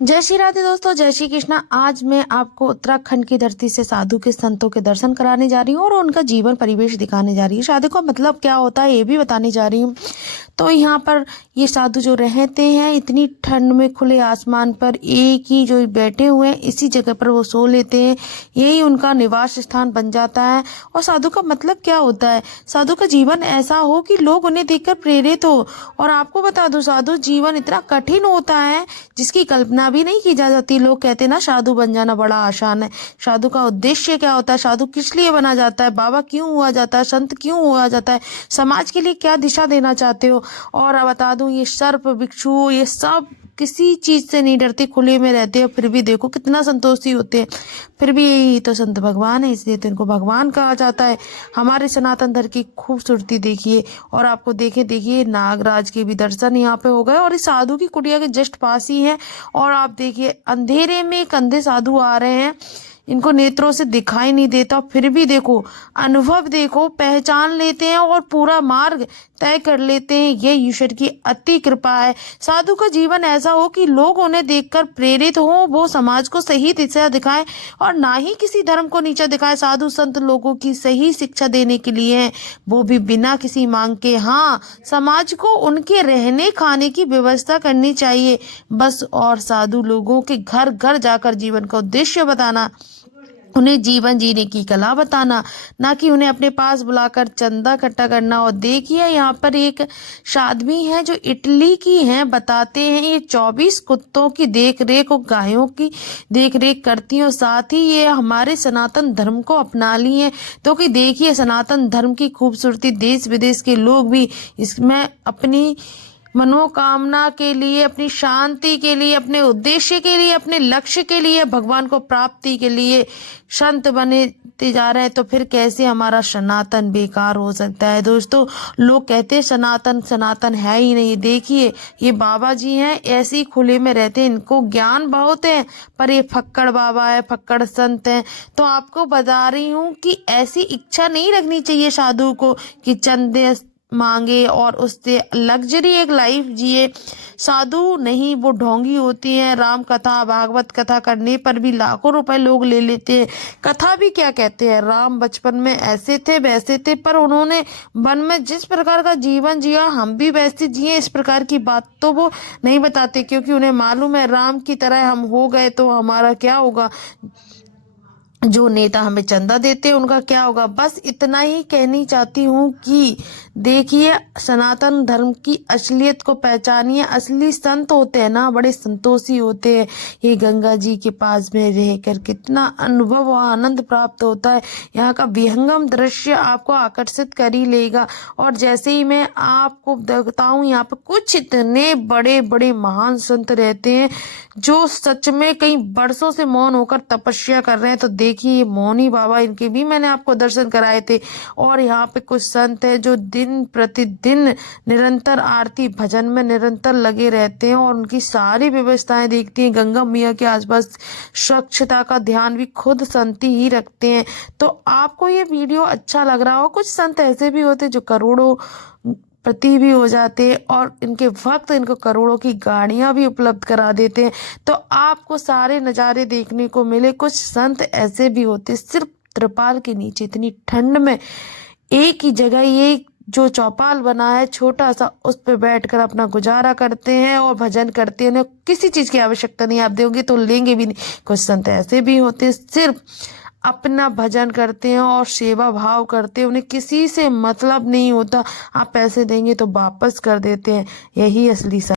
जय श्री राधे दोस्तों, जय श्री कृष्णा। आज मैं आपको उत्तराखंड की धरती से साधु के संतों के दर्शन कराने जा रही हूँ और उनका जीवन परिवेश दिखाने जा रही हूँ। साधु का मतलब क्या होता है ये भी बताने जा रही हूँ। तो यहाँ पर ये साधु जो रहते हैं इतनी ठंड में खुले आसमान पर एक ही जो बैठे हुए हैं इसी जगह पर वो सो लेते हैं, यही उनका निवास स्थान बन जाता है। और साधु का मतलब क्या होता है? साधु का जीवन ऐसा हो कि लोग उन्हें देखकर प्रेरित हो। और आपको बता दूं, साधु जीवन इतना कठिन होता है जिसकी कल्पना भी नहीं की जा सकती। लोग कहते हैं ना साधु बन जाना बड़ा आसान है। साधु का उद्देश्य क्या होता है? साधु किस लिए बना जाता है? बाबा क्यों हुआ जाता है? संत क्यों हुआ जाता है? समाज के लिए क्या दिशा देना चाहते हो? और बता दूं, ये सर्प भिक्षु ये सब किसी चीज से नहीं डरते, खुले में रहते हैं, फिर भी देखो कितना संतोषी होते हैं। फिर भी यही तो संत भगवान है, इसलिए तो इनको भगवान कहा जाता है। हमारे सनातन धर्म की खूबसूरती देखिए। और आपको देखिए नागराज के भी दर्शन यहाँ पे हो गए और इस साधु की कुटिया के जस्ट पास ही है। और आप देखिए अंधेरे में कंधे साधु आ रहे हैं, इनको नेत्रों से दिखाई नहीं देता, फिर भी देखो अनुभव देखो, पहचान लेते हैं और पूरा मार्ग तय कर लेते हैं। ये ईश्वर की अति कृपा है। साधु का जीवन ऐसा हो कि लोग उन्हें देखकर प्रेरित हों, वो समाज को सही दिशा दिखाएं और ना ही किसी धर्म को नीचा दिखाए। साधु संत लोगों की सही शिक्षा देने के लिए हैं, वो भी बिना किसी मांग के। हाँ, समाज को उनके रहने खाने की व्यवस्था करनी चाहिए बस। और साधु लोगों के घर घर जाकर जीवन का उद्देश्य बताना, उन्हें जीवन जीने की कला बताना, ना कि उन्हें अपने पास बुलाकर चंदा इकट्ठा करना। और देखिए यहाँ पर एक आदमी है जो इटली की हैं, बताते हैं ये 24 कुत्तों की देख रेख और गायों की देख रेख करती हैं और साथ ही ये हमारे सनातन धर्म को अपना ली हैं। तो कि देखिए सनातन धर्म की खूबसूरती, देश विदेश के लोग भी इसमें अपनी मनोकामना के लिए, अपनी शांति के लिए, अपने उद्देश्य के लिए, अपने लक्ष्य के लिए, भगवान को प्राप्ति के लिए संत बनते जा रहे हैं। तो फिर कैसे हमारा सनातन बेकार हो सकता है? दोस्तों, लोग कहते हैं सनातन सनातन है ही नहीं। देखिए ये बाबा जी हैं, ऐसे ही खुले में रहते हैं, इनको ज्ञान बहुत है, पर ये फक्कड़ बाबा है, फक्कड़ संत हैं। तो आपको बता रही हूँ कि ऐसी इच्छा नहीं रखनी चाहिए साधु को कि चंदे मांगे और उससे लग्जरी एक लाइफ जिए। साधु नहीं, वो ढोंगी होती हैं। राम कथा भागवत कथा करने पर भी लाखों रुपए लोग ले लेते हैं। कथा भी क्या कहते हैं, राम बचपन में ऐसे थे वैसे थे, पर उन्होंने वन में जिस प्रकार का जीवन जिया हम भी वैसे जिए, इस प्रकार की बात तो वो नहीं बताते, क्योंकि उन्हें मालूम है राम की तरह हम हो गए तो हमारा क्या होगा, जो नेता हमें चंदा देते हैं उनका क्या होगा। बस इतना ही कहनी चाहती हूँ कि देखिए सनातन धर्म की असलियत को पहचानिए। असली संत होते हैं ना, बड़े संतोषी होते हैं। ये गंगा जी के पास में रहकर कितना अनुभव और आनंद प्राप्त होता है। यहाँ का विहंगम दृश्य आपको आकर्षित कर ही लेगा। और जैसे ही मैं आपको बताऊँ, यहाँ पे कुछ इतने बड़े बड़े महान संत रहते हैं जो सच में कई वर्षों से मौन होकर तपस्या कर रहे हैं। तो देखिए ये मौनी बाबा, इनके भी मैंने आपको दर्शन कराए थे। और यहाँ पे कुछ संत हैं जो दिन प्रतिदिन निरंतर आरती भजन में निरंतर लगे रहते हैं और उनकी सारी व्यवस्थाएं देखती हैं। गंगा मैया के आसपास स्वच्छता का ध्यान भी खुद संत ही रखते हैं। तो आपको ये वीडियो अच्छा लग रहा हो। कुछ संत ऐसे भी होते जो करोड़ों प्रति भी हो जाते और इनके वक्त इनको करोड़ों की गाड़ियां भी उपलब्ध करा देते हैं। तो आपको सारे नज़ारे देखने को मिले। कुछ संत ऐसे भी होते सिर्फ त्रिपाल के नीचे इतनी ठंड में एक ही जगह, ये जो चौपाल बना है छोटा सा, उस पे बैठकर अपना गुजारा करते हैं और भजन करते हैं। उन्हें किसी चीज़ की आवश्यकता नहीं, आप दोगे तो लेंगे भी नहीं। कुछ संत ऐसे भी होते सिर्फ अपना भजन करते हैं और सेवा भाव करते हैं, उन्हें किसी से मतलब नहीं होता। आप पैसे देंगे तो वापस कर देते हैं। यही असली